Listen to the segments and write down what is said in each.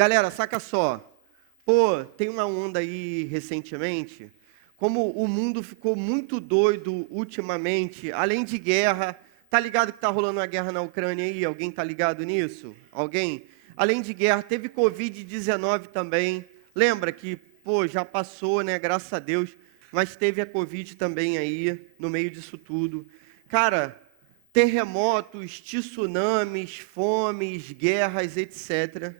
Galera, saca só. Pô, tem uma onda aí recentemente, como o mundo ficou muito doido ultimamente, além de guerra, tá ligado que tá rolando uma guerra na Ucrânia aí? Alguém tá ligado nisso? Alguém? Além de guerra, teve Covid-19 também. Lembra que, pô, já passou, né, graças a Deus, mas teve a Covid também aí, no meio disso tudo. Cara, terremotos, tsunamis, fomes, guerras, etc.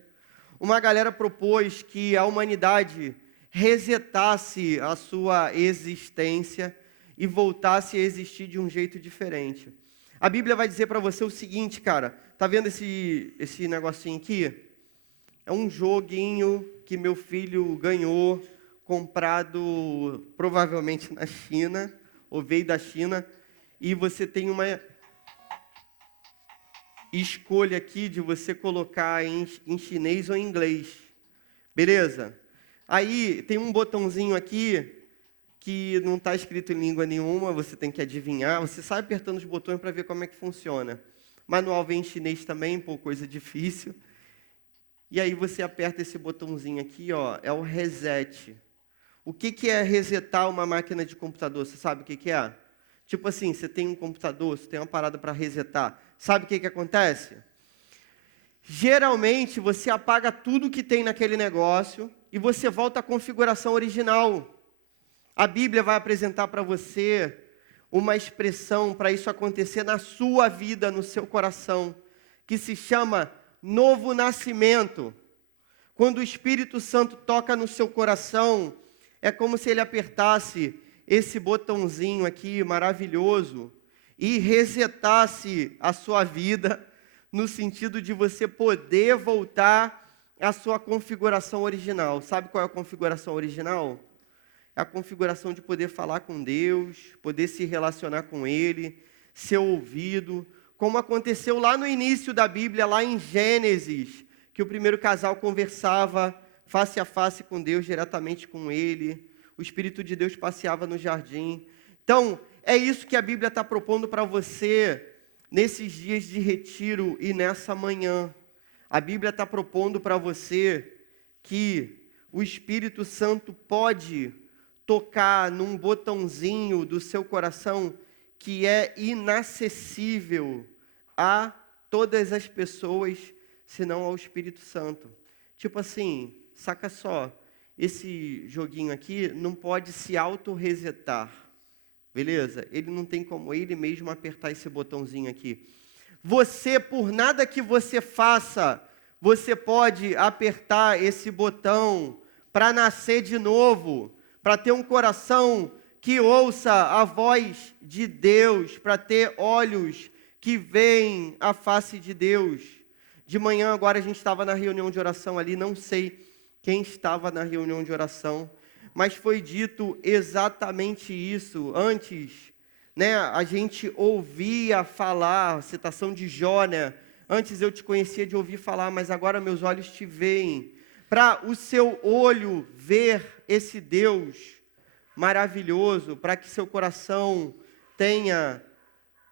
Uma galera propôs que a humanidade resetasse a sua existência e voltasse a existir de um jeito diferente. A Bíblia vai dizer para você o seguinte, cara, tá vendo esse negocinho aqui? É um joguinho que meu filho ganhou, comprado provavelmente na China, ou veio da China, e você tem uma escolha aqui de você colocar em chinês ou em inglês. Beleza? Aí tem um botãozinho aqui que não está escrito em língua nenhuma, você tem que adivinhar. Você sai apertando os botões para ver como é que funciona. Manual vem em chinês também, pô, coisa difícil. E aí você aperta esse botãozinho aqui, ó, é o reset. O que é resetar uma máquina de computador? Você sabe o que é? Tipo assim, você tem um computador, você tem uma parada para resetar. Sabe o que acontece? Geralmente, você apaga tudo que tem naquele negócio e você volta à configuração original. A Bíblia vai apresentar para você uma expressão para isso acontecer na sua vida, no seu coração, que se chama novo nascimento. Quando o Espírito Santo toca no seu coração, é como se ele apertasse esse botãozinho aqui maravilhoso e resetasse a sua vida, no sentido de você poder voltar à sua configuração original. Sabe qual é a configuração original? É a configuração de poder falar com Deus, poder se relacionar com Ele, ser ouvido, como aconteceu lá no início da Bíblia, lá em Gênesis, que o primeiro casal conversava face a face com Deus, diretamente com Ele, o Espírito de Deus passeava no jardim. Então, é isso que a Bíblia está propondo para você nesses dias de retiro e nessa manhã. A Bíblia está propondo para você que o Espírito Santo pode tocar num botãozinho do seu coração que é inacessível a todas as pessoas, senão ao Espírito Santo. Tipo assim, saca só, esse joguinho aqui não pode se auto-resetar. Beleza? Ele não tem como ele mesmo apertar esse botãozinho aqui. Você, por nada que você faça, você pode apertar esse botão para nascer de novo, para ter um coração que ouça a voz de Deus, para ter olhos que veem a face de Deus. De manhã agora a gente estava na reunião de oração ali, não sei quem estava na reunião de oração, mas foi dito exatamente isso. Antes, né, a gente ouvia falar, citação de Jó, né? Antes eu te conhecia de ouvir falar, mas agora meus olhos te veem. Para o seu olho ver esse Deus maravilhoso, para que seu coração tenha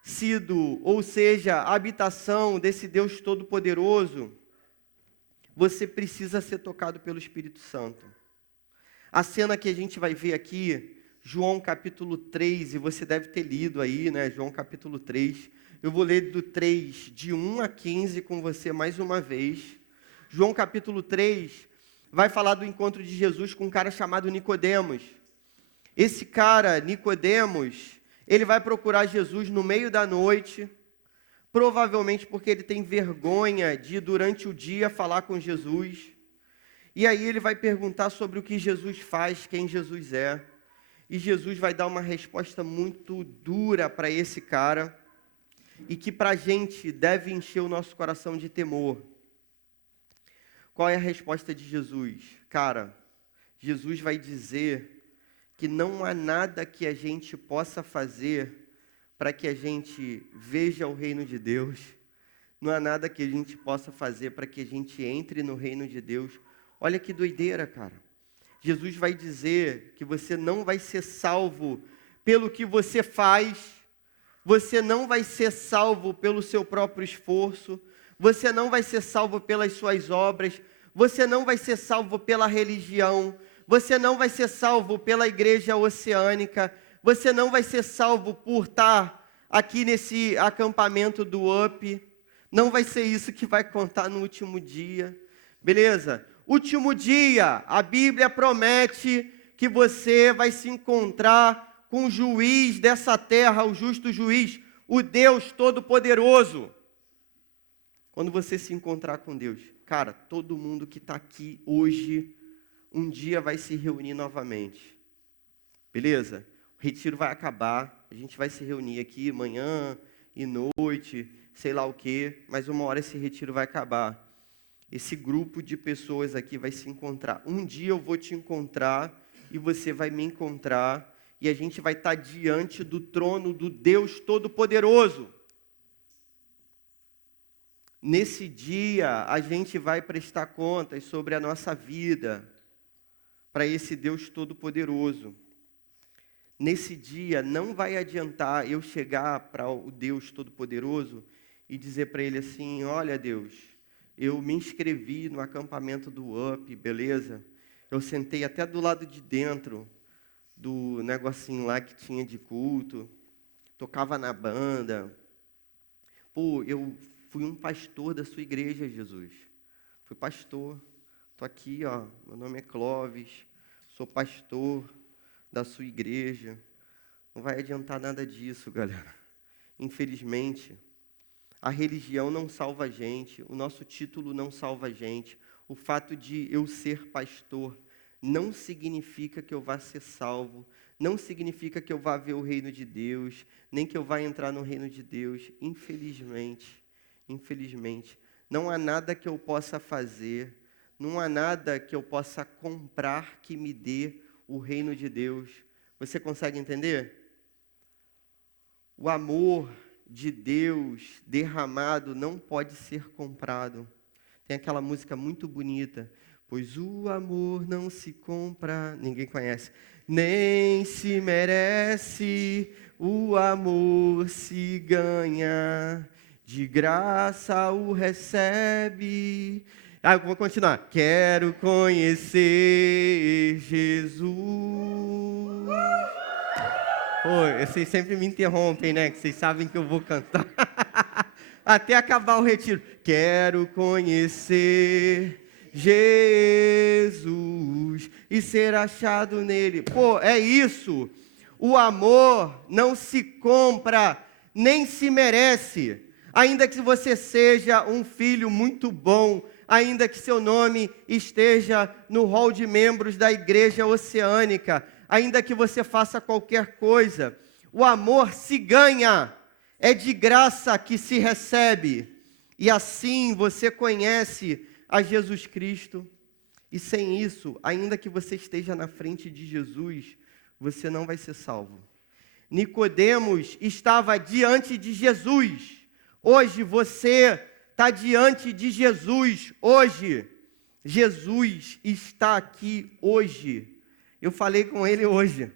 sido, ou seja, a habitação desse Deus Todo-Poderoso, você precisa ser tocado pelo Espírito Santo. A cena que a gente vai ver aqui, João capítulo 3, e você deve ter lido aí, né, João capítulo 3. Eu vou ler do 3, de 1 a 15 com você mais uma vez. João capítulo 3 vai falar do encontro de Jesus com um cara chamado Nicodemos. Esse cara, Nicodemos, ele vai procurar Jesus no meio da noite, provavelmente porque ele tem vergonha de, durante o dia, falar com Jesus. E aí ele vai perguntar sobre o que Jesus faz, quem Jesus é. E Jesus vai dar uma resposta muito dura para esse cara, e que para a gente deve encher o nosso coração de temor. Qual é a resposta de Jesus? Cara, Jesus vai dizer que não há nada que a gente possa fazer para que a gente veja o reino de Deus. Não há nada que a gente possa fazer para que a gente entre no reino de Deus. Olha que doideira, cara. Jesus vai dizer que você não vai ser salvo pelo que você faz, você não vai ser salvo pelo seu próprio esforço, você não vai ser salvo pelas suas obras, você não vai ser salvo pela religião, você não vai ser salvo pela igreja oceânica, você não vai ser salvo por estar aqui nesse acampamento do UP, não vai ser isso que vai contar no último dia, beleza? Último dia, a Bíblia promete que você vai se encontrar com o juiz dessa terra, o justo juiz, o Deus Todo-Poderoso. Quando você se encontrar com Deus, cara, todo mundo que está aqui hoje, um dia vai se reunir novamente. Beleza? O retiro vai acabar, a gente vai se reunir aqui manhã e noite, sei lá o quê, mas uma hora esse retiro vai acabar. Esse grupo de pessoas aqui vai se encontrar. Um dia eu vou te encontrar e você vai me encontrar e a gente vai estar diante do trono do Deus Todo-Poderoso. Nesse dia, a gente vai prestar contas sobre a nossa vida para esse Deus Todo-Poderoso. Nesse dia, não vai adiantar eu chegar para o Deus Todo-Poderoso e dizer para ele assim, olha Deus, eu me inscrevi no acampamento do UP, beleza? Eu sentei até do lado de dentro do negocinho lá que tinha de culto, tocava na banda. Pô, eu fui um pastor da sua igreja, Jesus. Fui pastor. Estou aqui, ó. Meu nome é Clóvis. Sou pastor da sua igreja. Não vai adiantar nada disso, galera. Infelizmente, a religião não salva a gente. O nosso título não salva a gente. O fato de eu ser pastor não significa que eu vá ser salvo. Não significa que eu vá ver o reino de Deus. Nem que eu vá entrar no reino de Deus. Infelizmente. Infelizmente, não há nada que eu possa fazer, não há nada que eu possa comprar que me dê o reino de Deus. Você consegue entender? O amor de Deus derramado não pode ser comprado. Tem aquela música muito bonita, pois o amor não se compra, ninguém conhece, nem se merece, o amor se ganha. De graça o recebe. Eu vou continuar. Quero conhecer Jesus. Pô, vocês sempre me interrompem, né? Que vocês sabem que eu vou cantar. Até acabar o retiro. Quero conhecer Jesus e ser achado nele. Pô, é isso. O amor não se compra, nem se merece. Ainda que você seja um filho muito bom, ainda que seu nome esteja no hall de membros da igreja oceânica, ainda que você faça qualquer coisa, o amor se ganha, é de graça que se recebe. E assim você conhece a Jesus Cristo. E sem isso, ainda que você esteja na frente de Jesus, você não vai ser salvo. Nicodemos estava diante de Jesus. Hoje você está diante de Jesus. Hoje, Jesus está aqui hoje. Eu falei com ele hoje.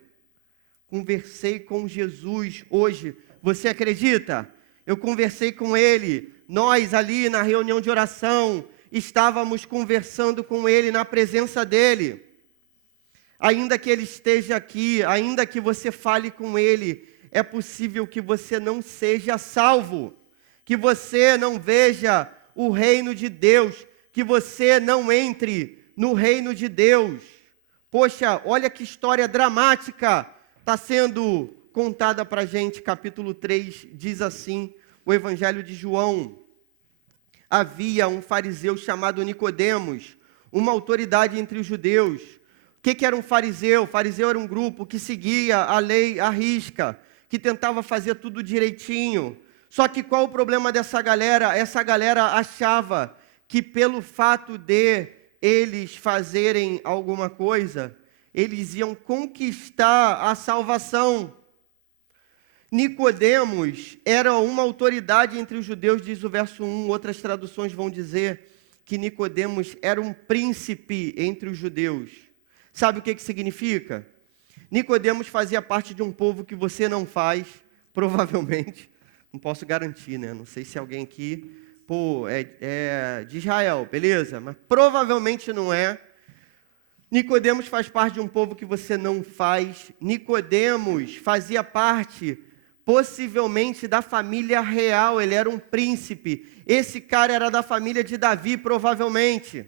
Conversei com Jesus hoje. Você acredita? Eu conversei com ele. Nós ali na reunião de oração, estávamos conversando com ele na presença dele. Ainda que ele esteja aqui, ainda que você fale com ele, é possível que você não seja salvo. Que você não veja o reino de Deus, que você não entre no reino de Deus. Poxa, olha que história dramática está sendo contada para a gente. Capítulo 3 diz assim, o Evangelho de João. Havia um fariseu chamado Nicodemos, uma autoridade entre os judeus. O que era um fariseu? O fariseu era um grupo que seguia a lei à risca, que tentava fazer tudo direitinho. Só que qual o problema dessa galera? Essa galera achava que pelo fato de eles fazerem alguma coisa, eles iam conquistar a salvação. Nicodemos era uma autoridade entre os judeus, diz o verso 1. Outras traduções vão dizer que Nicodemos era um príncipe entre os judeus. Sabe o que significa? Nicodemos fazia parte de um povo que você não faz, provavelmente. Não posso garantir, né? Não sei se alguém aqui, pô, é de Israel, beleza, mas provavelmente não é. Nicodemos faz parte de um povo que você não faz. Nicodemos fazia parte, possivelmente, da família real, ele era um príncipe. Esse cara era da família de Davi, provavelmente.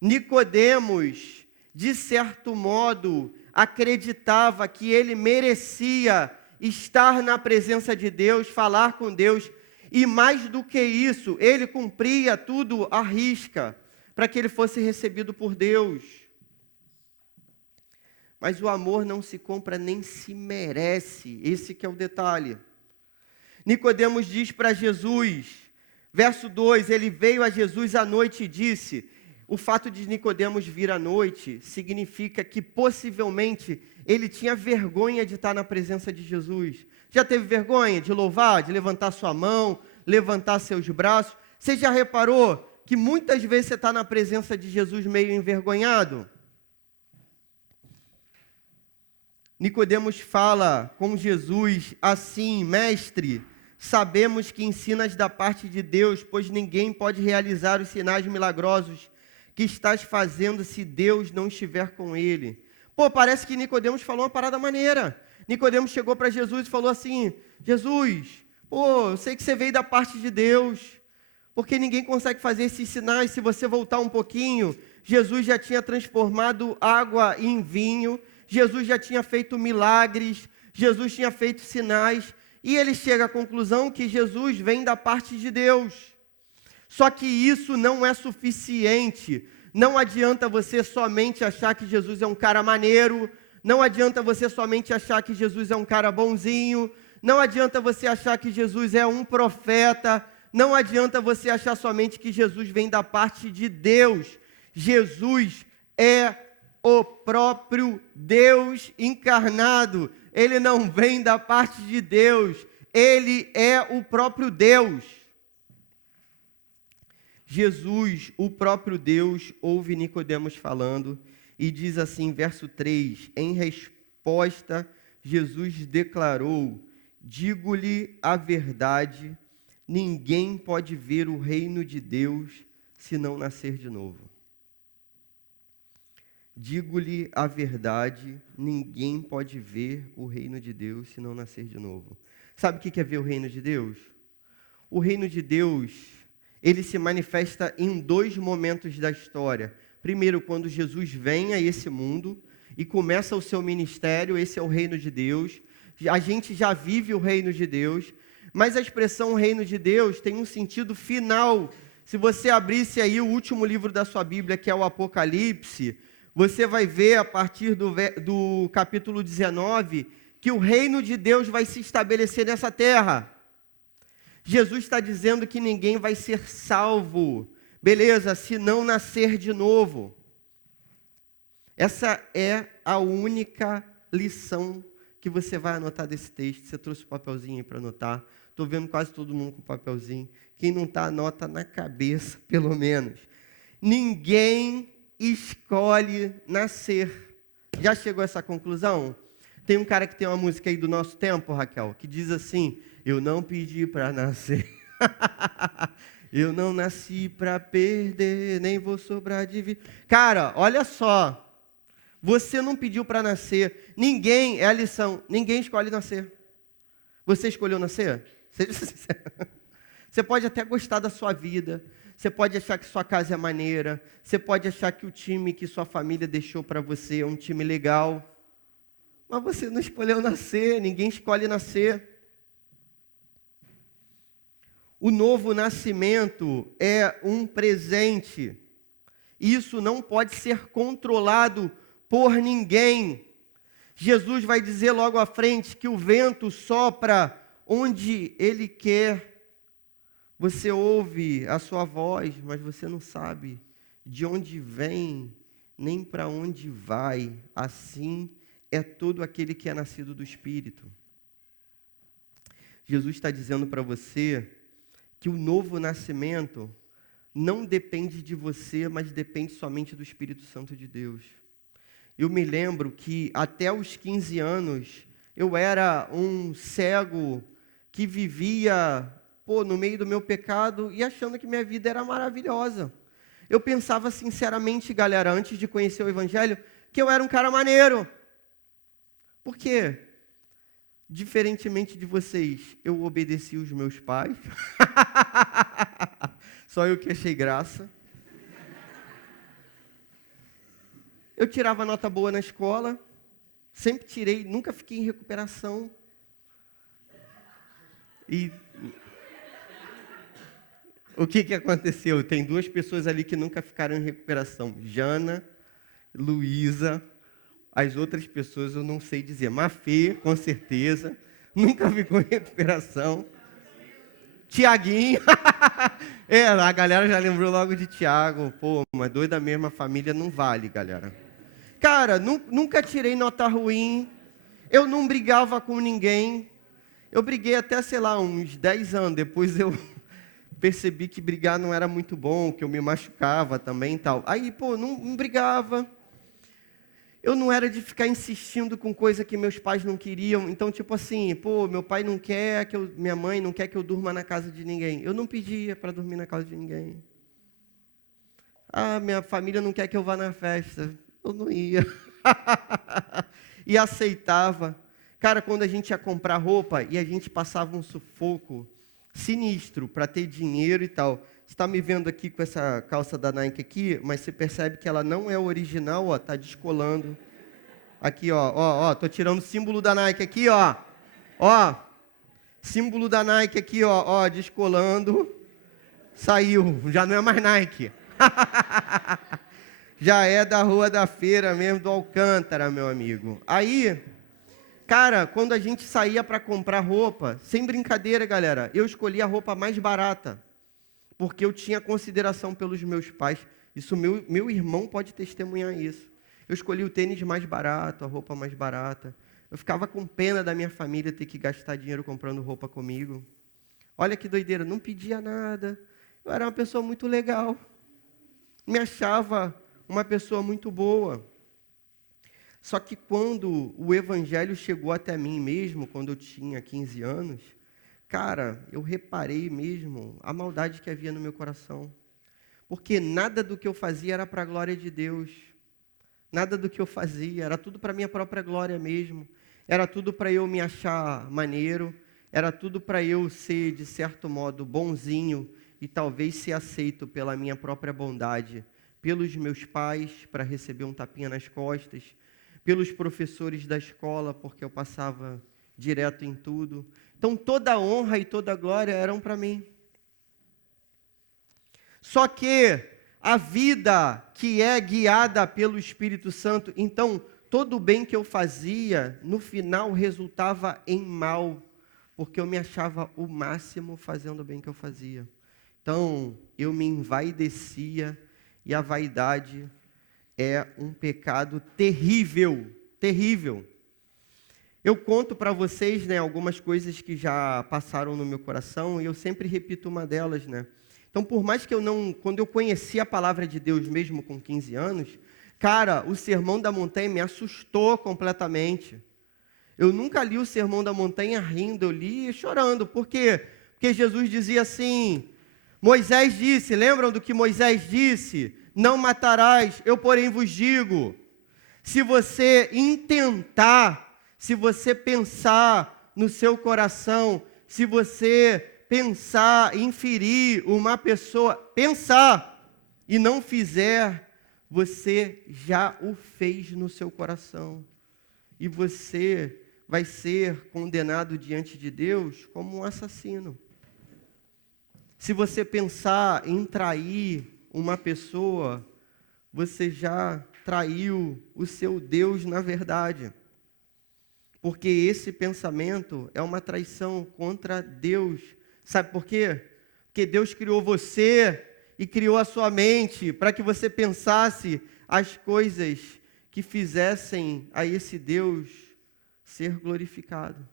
Nicodemos, de certo modo, acreditava que ele merecia estar na presença de Deus, falar com Deus, e mais do que isso, ele cumpria tudo à risca, para que ele fosse recebido por Deus. Mas o amor não se compra nem se merece, esse que é o detalhe. Nicodemos diz para Jesus, verso 2, ele veio a Jesus à noite e disse, o fato de Nicodemos vir à noite significa que possivelmente ele tinha vergonha de estar na presença de Jesus. Já teve vergonha de louvar, de levantar sua mão, levantar seus braços? Você já reparou que muitas vezes você está na presença de Jesus meio envergonhado? Nicodemos fala com Jesus assim, mestre, sabemos que ensinas da parte de Deus, pois ninguém pode realizar os sinais milagrosos que estás fazendo se Deus não estiver com ele. Pô, parece que Nicodemos falou uma parada maneira. Nicodemos chegou para Jesus e falou assim, Jesus, pô, eu sei que você veio da parte de Deus, porque ninguém consegue fazer esses sinais. Se você voltar um pouquinho, Jesus já tinha transformado água em vinho, Jesus já tinha feito milagres, Jesus tinha feito sinais, e ele chega à conclusão que Jesus vem da parte de Deus. Só que isso não é suficiente. Não adianta você somente achar que Jesus é um cara maneiro, não adianta você somente achar que Jesus é um cara bonzinho, não adianta você achar que Jesus é um profeta, não adianta você achar somente que Jesus vem da parte de Deus. Jesus é o próprio Deus encarnado. Ele não vem da parte de Deus, ele é o próprio Deus. Jesus, o próprio Deus, ouve Nicodemos falando e diz assim, verso 3, em resposta, Jesus declarou, digo-lhe a verdade, ninguém pode ver o reino de Deus se não nascer de novo. Digo-lhe a verdade, ninguém pode ver o reino de Deus se não nascer de novo. Sabe o que é ver o reino de Deus? O reino de Deus, ele se manifesta em dois momentos da história. Primeiro, quando Jesus vem a esse mundo e começa o seu ministério, esse é o reino de Deus. A gente já vive o reino de Deus, mas a expressão reino de Deus tem um sentido final. Se você abrisse aí o último livro da sua Bíblia, que é o Apocalipse, você vai ver a partir do capítulo 19, que o reino de Deus vai se estabelecer nessa terra. Jesus está dizendo que ninguém vai ser salvo, beleza, se não nascer de novo. Essa é a única lição que você vai anotar desse texto. Você trouxe o papelzinho aí para anotar. Estou vendo quase todo mundo com papelzinho. Quem não está, anota na cabeça, pelo menos. Ninguém escolhe nascer. Já chegou a essa conclusão? Tem um cara que tem uma música aí do nosso tempo, Raquel, que diz assim, eu não pedi para nascer, eu não nasci para perder, nem vou sobrar de vida. Cara, olha só, você não pediu para nascer, ninguém, é a lição, ninguém escolhe nascer. Você escolheu nascer? Seja sincero. Você pode até gostar da sua vida, você pode achar que sua casa é maneira, você pode achar que o time que sua família deixou para você é um time legal, mas você não escolheu nascer, ninguém escolhe nascer. O novo nascimento é um presente, isso não pode ser controlado por ninguém. Jesus vai dizer logo à frente que o vento sopra onde ele quer. Você ouve a sua voz, mas você não sabe de onde vem, nem para onde vai. Assim é todo aquele que é nascido do Espírito. Jesus está dizendo para você que o novo nascimento não depende de você, mas depende somente do Espírito Santo de Deus. Eu me lembro que até os 15 anos, eu era um cego que vivia no meio do meu pecado e achando que minha vida era maravilhosa. Eu pensava sinceramente, galera, antes de conhecer o Evangelho, que eu era um cara maneiro. Por quê? Diferentemente de vocês, eu obedeci os meus pais. Só eu que achei graça. Eu tirava nota boa na escola. Sempre tirei, nunca fiquei em recuperação. E o que aconteceu? Tem duas pessoas ali que nunca ficaram em recuperação. Jana, Luísa. As outras pessoas eu não sei dizer. Mafê, com certeza. Nunca ficou em recuperação. Tiaguinho. A galera já lembrou logo de Tiago. Pô, mas dois da mesma família não vale, galera. Cara, nunca tirei nota ruim. Eu não brigava com ninguém. Eu briguei até, sei lá, uns 10 anos. Depois eu percebi que brigar não era muito bom, que eu me machucava também e tal. Aí, não brigava. Eu não era de ficar insistindo com coisa que meus pais não queriam. Então, tipo assim, meu pai não quer minha mãe não quer que eu durma na casa de ninguém. Eu não pedia para dormir na casa de ninguém. Minha família não quer que eu vá na festa. Eu não ia. E aceitava. Cara, quando a gente ia comprar roupa e a gente passava um sufoco sinistro para ter dinheiro e tal. Você está me vendo aqui com essa calça da Nike aqui, mas você percebe que ela não é original, ó, tá descolando. Aqui, ó, tô tirando o símbolo da Nike aqui, ó. Símbolo da Nike aqui, ó, descolando. Saiu, já não é mais Nike. Já é da Rua da Feira mesmo, do Alcântara, meu amigo. Aí, cara, quando a gente saía para comprar roupa, sem brincadeira, galera, eu escolhia a roupa mais barata. Porque eu tinha consideração pelos meus pais. Isso meu irmão pode testemunhar isso. Eu escolhi o tênis mais barato, a roupa mais barata. Eu ficava com pena da minha família ter que gastar dinheiro comprando roupa comigo. Olha que doideira, não pedia nada. Eu era uma pessoa muito legal. Me achava uma pessoa muito boa. Só que quando o Evangelho chegou até mim mesmo, quando eu tinha 15 anos, cara, eu reparei mesmo a maldade que havia no meu coração. Porque nada do que eu fazia era para a glória de Deus. Nada do que eu fazia, era tudo para a minha própria glória mesmo. Era tudo para eu me achar maneiro. Era tudo para eu ser, de certo modo, bonzinho e talvez ser aceito pela minha própria bondade. Pelos meus pais, para receber um tapinha nas costas. Pelos professores da escola, porque eu passava direto em tudo. Então, toda a honra e toda a glória eram para mim. Só que a vida que é guiada pelo Espírito Santo, então, todo o bem que eu fazia, no final resultava em mal, porque eu me achava o máximo fazendo o bem que eu fazia. Então, eu me envaidecia, e a vaidade é um pecado terrível, terrível. Eu conto para vocês, algumas coisas que já passaram no meu coração, e eu sempre repito uma delas, Então, por mais que quando eu conheci a palavra de Deus mesmo com 15 anos, cara, o Sermão da Montanha me assustou completamente. Eu nunca li o Sermão da Montanha rindo, eu li chorando. Por quê? Porque Jesus dizia assim, Moisés disse, lembram do que Moisés disse? Não matarás, eu porém vos digo, se você intentar, se você pensar no seu coração, se você pensar, inferir uma pessoa, pensar e não fizer, você já o fez no seu coração. E você vai ser condenado diante de Deus como um assassino. Se você pensar em trair uma pessoa, você já traiu o seu Deus na verdade. Porque esse pensamento é uma traição contra Deus. Sabe por quê? Porque Deus criou você e criou a sua mente para que você pensasse as coisas que fizessem a esse Deus ser glorificado.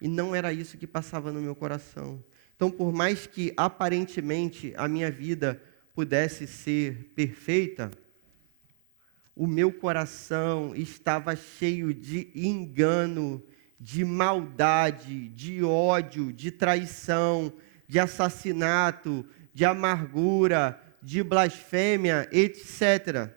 E não era isso que passava no meu coração. Então, por mais que aparentemente a minha vida pudesse ser perfeita, o meu coração estava cheio de engano de maldade, de ódio, de traição, de assassinato, de amargura, de blasfêmia, etc.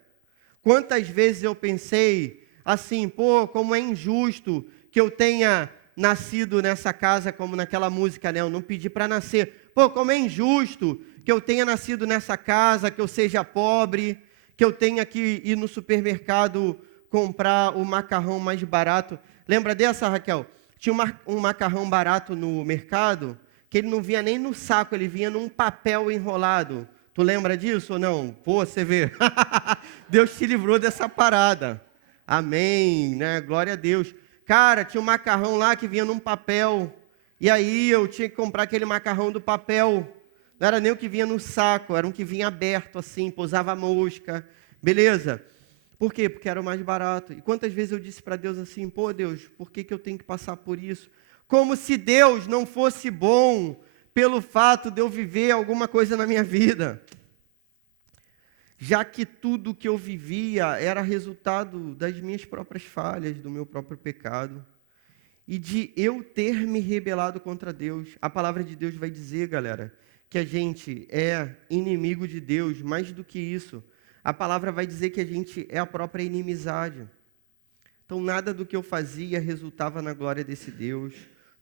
Quantas vezes eu pensei assim, pô, como é injusto que eu tenha nascido nessa casa, como naquela música, né? Eu não pedi para nascer. Pô, como é injusto que eu tenha nascido nessa casa, que eu seja pobre, que eu tenha que ir no supermercado comprar o macarrão mais barato. Lembra dessa, Raquel? Tinha um macarrão barato no mercado, que ele não vinha nem no saco, ele vinha num papel enrolado. Tu lembra disso ou não? Pô, você vê. Deus te livrou dessa parada. Amém, né? Glória a Deus. Cara, tinha um macarrão lá que vinha num papel. E aí eu tinha que comprar aquele macarrão do papel. Não era nem o que vinha no saco, era um que vinha aberto assim, pousava mosca. Beleza? Por quê? Porque era o mais barato. E quantas vezes eu disse para Deus assim, pô Deus, por que eu tenho que passar por isso? Como se Deus não fosse bom pelo fato de eu viver alguma coisa na minha vida. Já que tudo que eu vivia era resultado das minhas próprias falhas, do meu próprio pecado. E de eu ter me rebelado contra Deus. A palavra de Deus vai dizer, galera, que a gente é inimigo de Deus. Mais do que isso, a palavra vai dizer que a gente é a própria inimizade. Então, nada do que eu fazia resultava na glória desse Deus.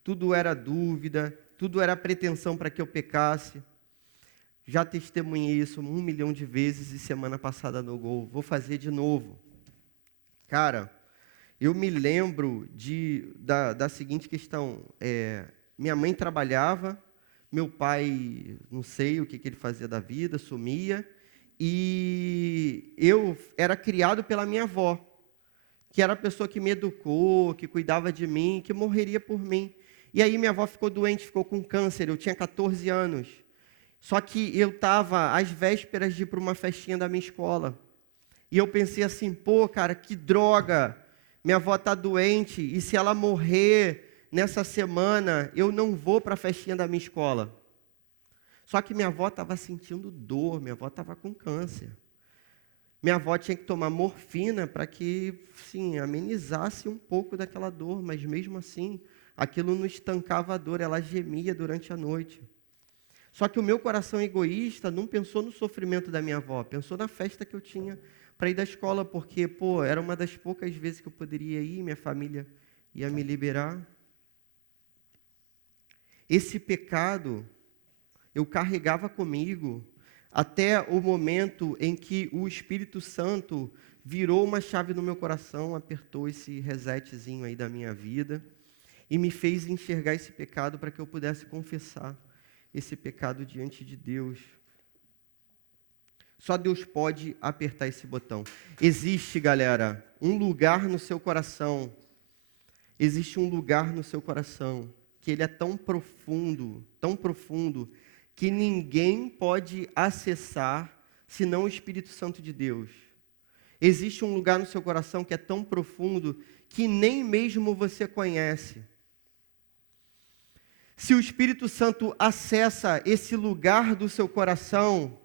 Tudo era dúvida, tudo era pretensão para que eu pecasse. Já testemunhei isso 1 milhão de vezes e semana passada no Gol. Vou fazer de novo. Cara, eu me lembro da seguinte questão. Minha mãe trabalhava, meu pai, não sei o que ele fazia da vida, sumia. E eu era criado pela minha avó, que era a pessoa que me educou, que cuidava de mim, que morreria por mim. E aí minha avó ficou doente, ficou com câncer, eu tinha 14 anos. Só que eu estava às vésperas de ir para uma festinha da minha escola. E eu pensei assim, pô, cara, que droga, minha avó está doente, e se ela morrer nessa semana, eu não vou para a festinha da minha escola. Só que minha avó estava sentindo dor, minha avó estava com câncer. Minha avó tinha que tomar morfina para que, sim, amenizasse um pouco daquela dor, mas mesmo assim, aquilo não estancava a dor, ela gemia durante a noite. Só que o meu coração egoísta não pensou no sofrimento da minha avó, pensou na festa que eu tinha para ir da escola, porque, pô, era uma das poucas vezes que eu poderia ir, minha família ia me liberar. Esse pecado eu carregava comigo até o momento em que o Espírito Santo virou uma chave no meu coração, apertou esse resetzinho aí da minha vida e me fez enxergar esse pecado para que eu pudesse confessar esse pecado diante de Deus. Só Deus pode apertar esse botão. Existe, galera, um lugar no seu coração. Existe um lugar no seu coração que ele é tão profundo, que ninguém pode acessar senão o Espírito Santo de Deus. Existe um lugar no seu coração que é tão profundo que nem mesmo você conhece. Se o Espírito Santo acessa esse lugar do seu coração,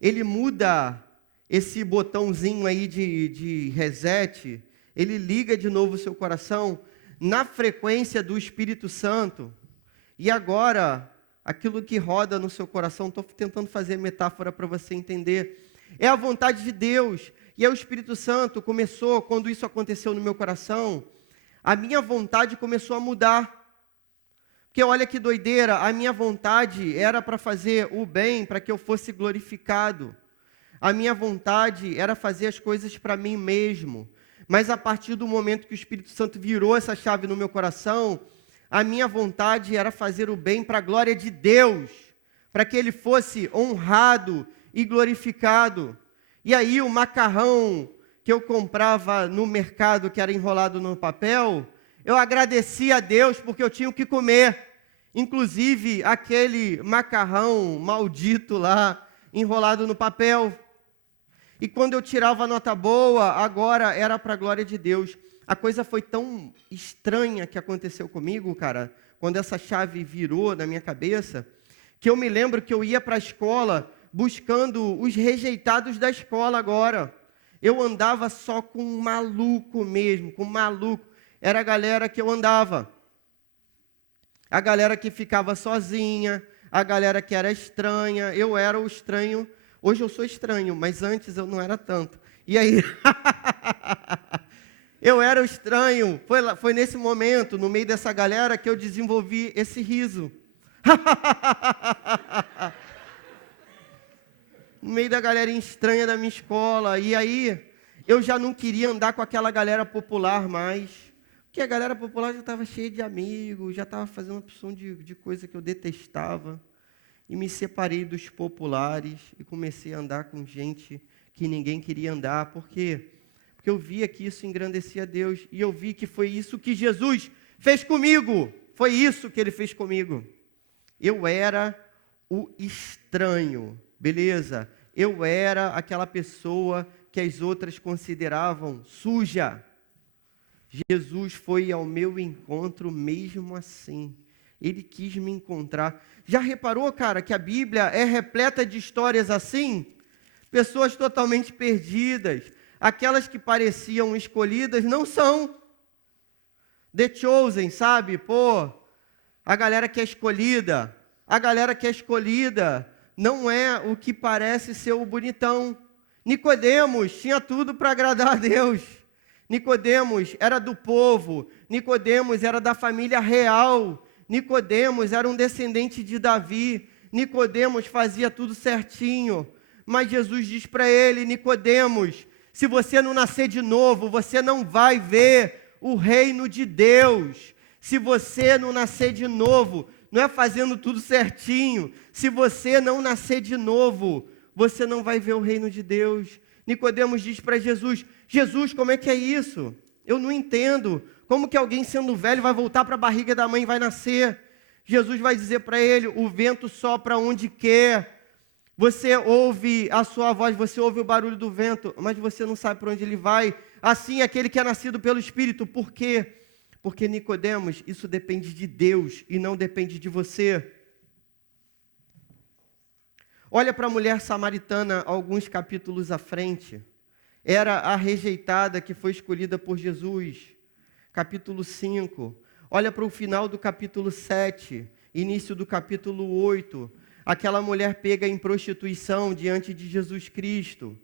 ele muda esse botãozinho aí de reset, ele liga de novo o seu coração na frequência do Espírito Santo. E agora, aquilo que roda no seu coração, estou tentando fazer metáfora para você entender, é a vontade de Deus. E aí o Espírito Santo começou, quando isso aconteceu no meu coração, a minha vontade começou a mudar. Porque olha que doideira, a minha vontade era para fazer o bem, para que eu fosse glorificado. A minha vontade era fazer as coisas para mim mesmo. Mas a partir do momento que o Espírito Santo virou essa chave no meu coração, a minha vontade era fazer o bem para a glória de Deus, para que Ele fosse honrado e glorificado. E aí o macarrão que eu comprava no mercado, que era enrolado no papel, eu agradecia a Deus porque eu tinha o que comer. Inclusive aquele macarrão maldito lá, enrolado no papel. E quando eu tirava a nota boa, agora era para a glória de Deus. A coisa foi tão estranha que aconteceu comigo, cara, quando essa chave virou na minha cabeça, que eu me lembro que eu ia para a escola buscando os rejeitados da escola agora. Eu andava só com maluco mesmo, com maluco. Era a galera que eu andava. a galera que ficava sozinha, a galera que era estranha. Eu era o estranho. Hoje eu sou estranho, mas antes eu não era tanto. E aí, eu era o estranho. Foi nesse momento, no meio dessa galera, que eu desenvolvi esse riso. No meio da galerinha estranha da minha escola. E aí, eu já não queria andar com aquela galera popular mais. Porque a galera popular já estava cheia de amigos, já estava fazendo uma opção de coisa que eu detestava. E me separei dos populares e comecei a andar com gente que ninguém queria andar. Por quê? Porque eu via que isso engrandecia a Deus. E eu vi que foi isso que Jesus fez comigo. Foi isso que Ele fez comigo. Eu era o estranho, beleza? Eu era aquela pessoa que as outras consideravam suja. Jesus foi ao meu encontro mesmo assim. Ele quis me encontrar. Já reparou, cara, que a Bíblia é repleta de histórias assim? Pessoas totalmente perdidas. Aquelas que pareciam escolhidas não são. The Chosen, sabe? Pô, a galera que é escolhida. A galera que é escolhida não é o que parece ser o bonitão. Nicodemos tinha tudo para agradar a Deus. Nicodemos era do povo. Nicodemos era da família real. Nicodemos era um descendente de Davi. Nicodemos fazia tudo certinho. Mas Jesus diz para ele: Nicodemos, se você não nascer de novo, você não vai ver o reino de Deus. Se você não nascer de novo, não é fazendo tudo certinho. Se você não nascer de novo, você não vai ver o reino de Deus. Nicodemos diz para Jesus: Jesus, como é que é isso? Eu não entendo. Como que alguém sendo velho vai voltar para a barriga da mãe e vai nascer? Jesus vai dizer para ele: o vento sopra onde quer. Você ouve a sua voz, você ouve o barulho do vento, mas você não sabe para onde ele vai. Assim, aquele que é nascido pelo Espírito. Por quê? Porque, Nicodemos, isso depende de Deus e não depende de você. Olha para a mulher samaritana alguns capítulos à frente. Era a rejeitada que foi escolhida por Jesus. Capítulo 5. Olha para o final do capítulo 7, início do capítulo 8. Aquela mulher pega em prostituição diante de Jesus Cristo.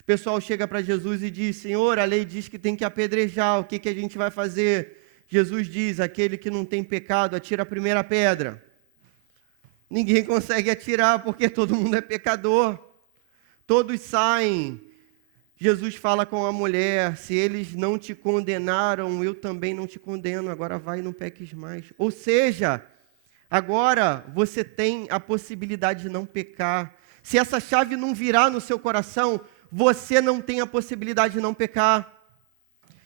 O pessoal chega para Jesus e diz: Senhor, a lei diz que tem que apedrejar, o que a gente vai fazer? Jesus diz: aquele que não tem pecado, atira a primeira pedra. Ninguém consegue atirar porque todo mundo é pecador. Todos saem. Jesus fala com a mulher: se eles não te condenaram, eu também não te condeno, agora vai e não peques mais. Ou seja, agora você tem a possibilidade de não pecar. Se essa chave não virar no seu coração, você não tem a possibilidade de não pecar.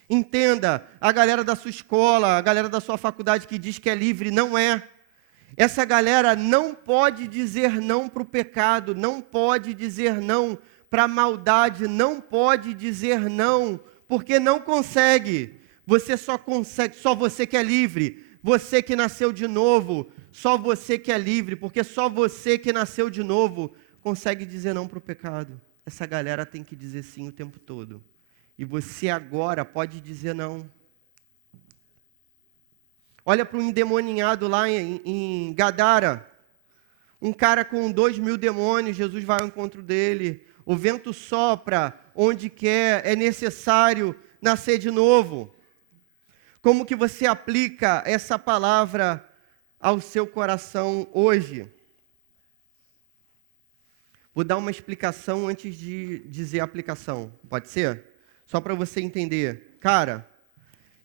Entenda, a galera da sua escola, a galera da sua faculdade que diz que é livre, não é. Essa galera não pode dizer não para o pecado, não pode dizer não para a maldade, não pode dizer não, porque não consegue. Você só consegue, só você que é livre, você que nasceu de novo, só você que é livre, porque só você que nasceu de novo consegue dizer não para o pecado. Essa galera tem que dizer sim o tempo todo. E você agora pode dizer não. Olha para um endemoniado lá em Gadara. Um cara com 2.000 demônios, Jesus vai ao encontro dele. O vento sopra onde quer, é necessário nascer de novo. Como que você aplica essa palavra ao seu coração hoje? Vou dar uma explicação antes de dizer a aplicação. Pode ser? Só para você entender. Cara,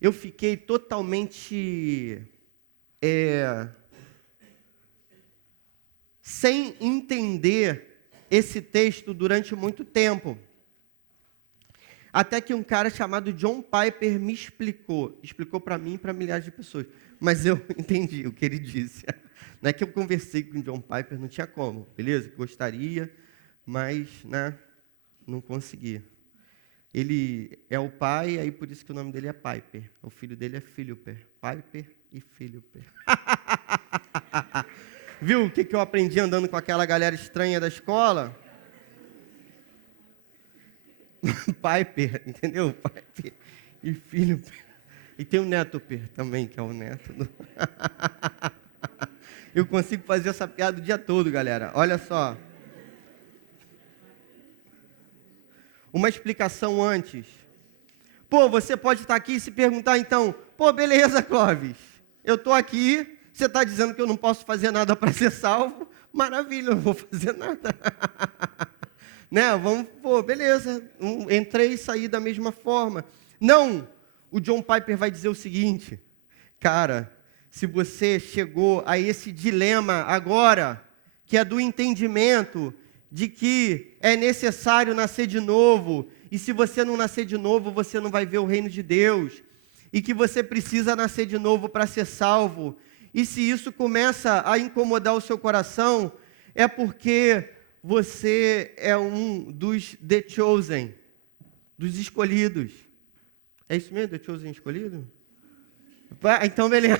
eu fiquei totalmente sem entender esse texto durante muito tempo. Até que um cara chamado John Piper me explicou. Explicou para mim e para milhares de pessoas. Mas eu entendi o que ele disse. Não é que eu conversei com o John Piper, não tinha como. Beleza? Gostaria, mas não consegui. Ele é o pai, aí por isso que o nome dele é Piper. O filho dele é Philipper. Piper e Philipper. Viu o que eu aprendi andando com aquela galera estranha da escola? Piper, entendeu? Piper e Philipper. E tem o Netoper também, que é o neto do... Eu consigo fazer essa piada o dia todo, galera. Olha só. Uma explicação antes. Pô, você pode estar aqui e se perguntar então, pô, beleza, Clóvis, eu estou aqui, você está dizendo que eu não posso fazer nada para ser salvo, maravilha, eu não vou fazer nada. Né? Vamos, pô, beleza, entrei e saí da mesma forma. Não, o John Piper vai dizer o seguinte, cara, se você chegou a esse dilema agora, que é do entendimento de que é necessário nascer de novo, e se você não nascer de novo, você não vai ver o reino de Deus, e que você precisa nascer de novo para ser salvo, e se isso começa a incomodar o seu coração, é porque você é um dos The Chosen, dos escolhidos. É isso mesmo, The Chosen escolhido? Então, beleza.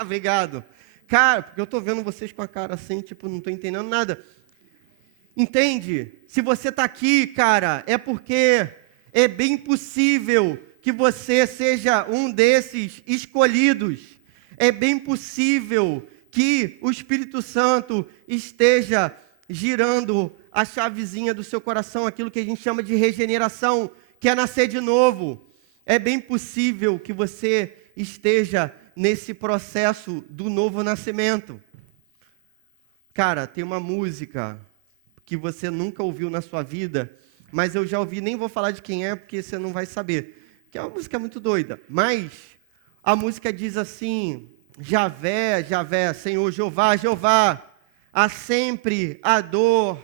Obrigado. Cara, porque eu estou vendo vocês com a cara assim, tipo, não estou entendendo nada. Entende? Se você está aqui, cara, é porque é bem possível que você seja um desses escolhidos. É bem possível que o Espírito Santo esteja girando a chavezinha do seu coração, aquilo que a gente chama de regeneração, que é nascer de novo. É bem possível que você esteja nesse processo do novo nascimento. Cara, tem uma música que você nunca ouviu na sua vida, mas eu já ouvi, nem vou falar de quem é, porque você não vai saber, que é uma música muito doida, mas a música diz assim, Javé, Javé, Senhor Jeová, Jeová, há sempre dor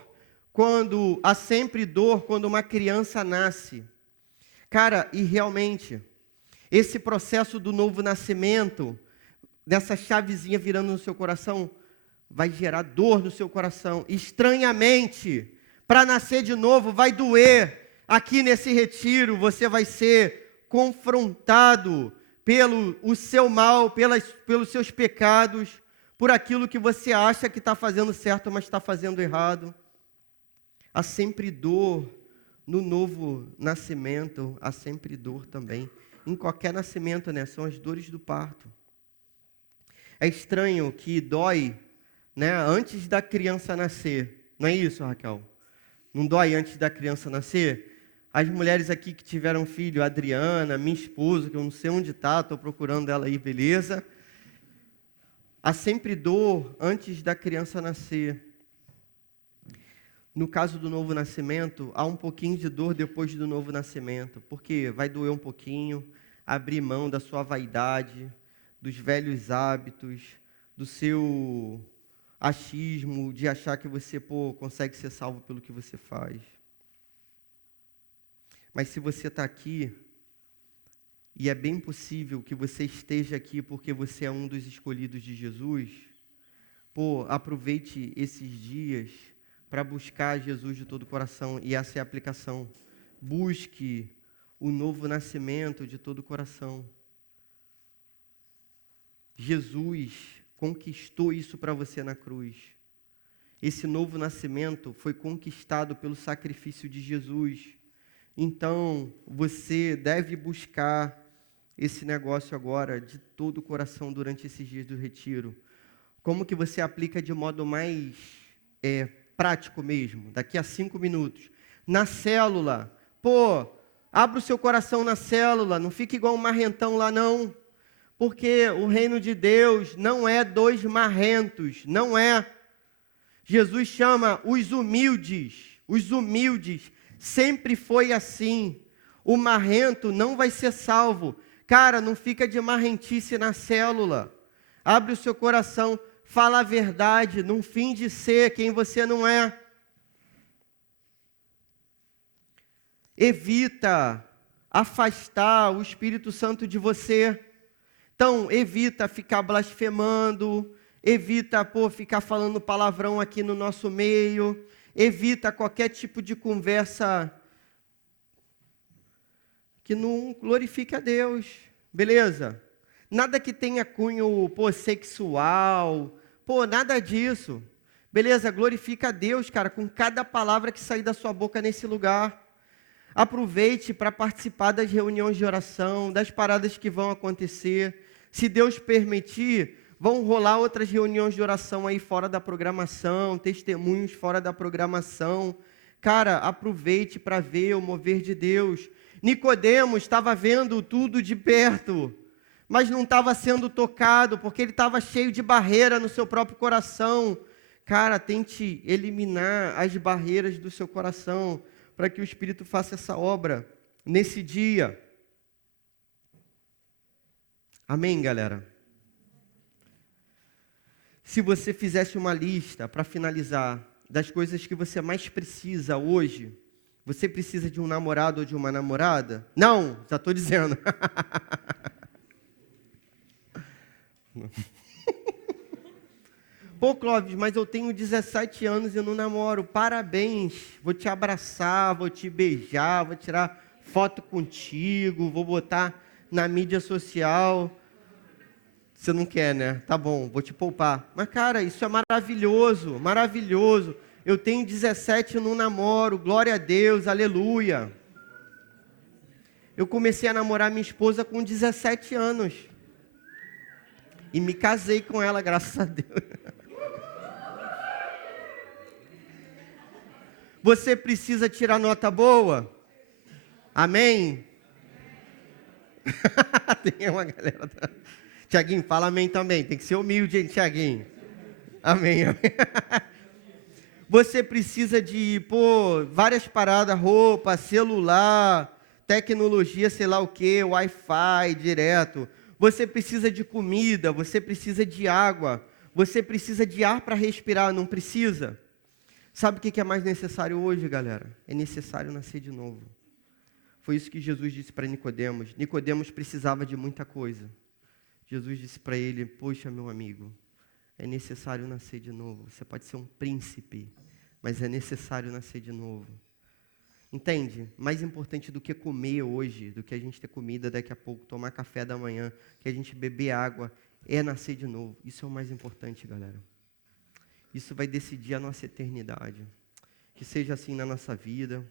quando uma criança nasce. Cara, e realmente, esse processo do novo nascimento, dessa chavezinha virando no seu coração, vai gerar dor no seu coração. Estranhamente, para nascer de novo, vai doer. Aqui nesse retiro, você vai ser confrontado pelo o seu mal, pelos seus pecados, por aquilo que você acha que está fazendo certo, mas está fazendo errado. Há sempre dor no novo nascimento, há sempre dor também. Em qualquer nascimento, né? São as dores do parto. É estranho que dói, né, antes da criança nascer. Não é isso, Raquel? Não dói antes da criança nascer? As mulheres aqui que tiveram filho, a Adriana, minha esposa, que eu não sei onde está, estou procurando ela aí, beleza? Há sempre dor antes da criança nascer. No caso do novo nascimento, há um pouquinho de dor depois do novo nascimento, porque vai doer um pouquinho, abrir mão da sua vaidade, dos velhos hábitos, do seu achismo, de achar que você, consegue ser salvo pelo que você faz. Mas se você está aqui, e é bem possível que você esteja aqui porque você é um dos escolhidos de Jesus, aproveite esses dias para buscar Jesus de todo o coração, e essa é a aplicação. Busque o novo nascimento de todo o coração. Jesus conquistou isso para você na cruz. Esse novo nascimento foi conquistado pelo sacrifício de Jesus. Então, você deve buscar esse negócio agora de todo o coração durante esses dias do retiro. Como que você aplica de modo mais prático mesmo, daqui a 5 minutos. Na célula, abra o seu coração na célula, não fique igual um marrentão lá não, porque o reino de Deus não é dois marrentos, não é. Jesus chama os humildes, sempre foi assim. O marrento não vai ser salvo. Cara, não fica de marrentice na célula, abre o seu coração, fala a verdade, não finge ser quem você não é. Evita afastar o Espírito Santo de você. Então, evita ficar blasfemando, evita, ficar falando palavrão aqui no nosso meio, evita qualquer tipo de conversa que não glorifique a Deus, beleza? Nada que tenha cunho, sexual, nada disso. Beleza, glorifica a Deus, cara, com cada palavra que sair da sua boca nesse lugar. Aproveite para participar das reuniões de oração, das paradas que vão acontecer. Se Deus permitir, Vão rolar outras reuniões de oração aí fora da programação, testemunhos fora da programação. Cara, aproveite para ver o mover de Deus. Nicodemos estava vendo tudo de perto, mas não estava sendo tocado, porque ele estava cheio de barreira no seu próprio coração. Cara, tente eliminar as barreiras do seu coração, para que o Espírito faça essa obra nesse dia. Amém, galera? Se você fizesse uma lista, para finalizar, das coisas que você mais precisa hoje, você precisa de um namorado ou de uma namorada? Não, já estou dizendo. Pô, Clóvis, mas eu tenho 17 anos e não namoro. Parabéns, vou te abraçar, vou te beijar, vou tirar foto contigo, vou botar na mídia social. Você não quer, né? Tá bom, vou te poupar. Mas, cara, isso é maravilhoso, maravilhoso. Eu tenho 17 e não namoro, glória a Deus, aleluia. Eu comecei a namorar minha esposa com 17 anos. E me casei com ela, graças a Deus. Você precisa tirar nota boa? Amém? Tem uma galera... Tiaguinho, fala amém também. Tem que ser humilde, hein, Tiaguinho? Amém, amém. Você precisa de, várias paradas, roupa, celular, tecnologia, sei lá o quê, Wi-Fi direto. Você precisa de comida, você precisa de água, você precisa de ar para respirar, não precisa? Sabe o que é mais necessário hoje, galera? É necessário nascer de novo. Foi isso que Jesus disse para Nicodemos. Nicodemos precisava de muita coisa. Jesus disse para ele, poxa, meu amigo, é necessário nascer de novo. Você pode ser um príncipe, mas é necessário nascer de novo. Entende? Mais importante do que comer hoje, do que a gente ter comida daqui a pouco, tomar café da manhã, que a gente beber água, é nascer de novo. Isso é o mais importante, galera. Isso vai decidir a nossa eternidade. Que seja assim na nossa vida,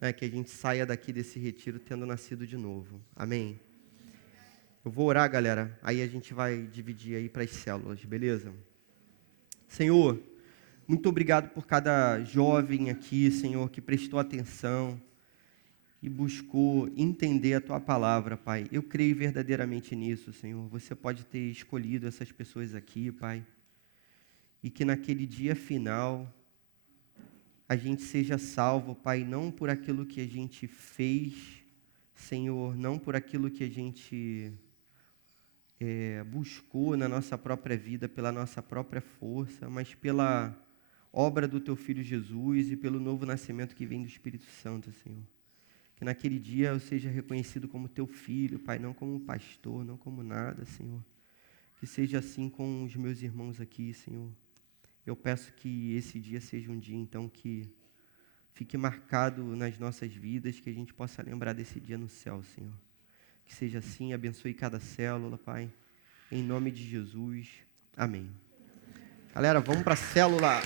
né, que a gente saia daqui desse retiro tendo nascido de novo. Amém? Eu vou orar, galera, aí a gente vai dividir aí para as células, beleza? Senhor, muito obrigado por cada jovem aqui, Senhor, que prestou atenção e buscou entender a Tua palavra, Pai. Eu creio verdadeiramente nisso, Senhor. Você pode ter escolhido essas pessoas aqui, Pai, e que naquele dia final a gente seja salvo, Pai, não por aquilo que a gente fez, Senhor, não por aquilo que a gente buscou na nossa própria vida, pela nossa própria força, mas pela obra do Teu Filho Jesus e pelo novo nascimento que vem do Espírito Santo, Senhor. Que naquele dia eu seja reconhecido como Teu Filho, Pai, não como pastor, não como nada, Senhor. Que seja assim com os meus irmãos aqui, Senhor. Eu peço que esse dia seja um dia, então, que fique marcado nas nossas vidas, que a gente possa lembrar desse dia no céu, Senhor. Que seja assim, abençoe cada célula, Pai. Em nome de Jesus. Amém. Galera, vamos para a célula.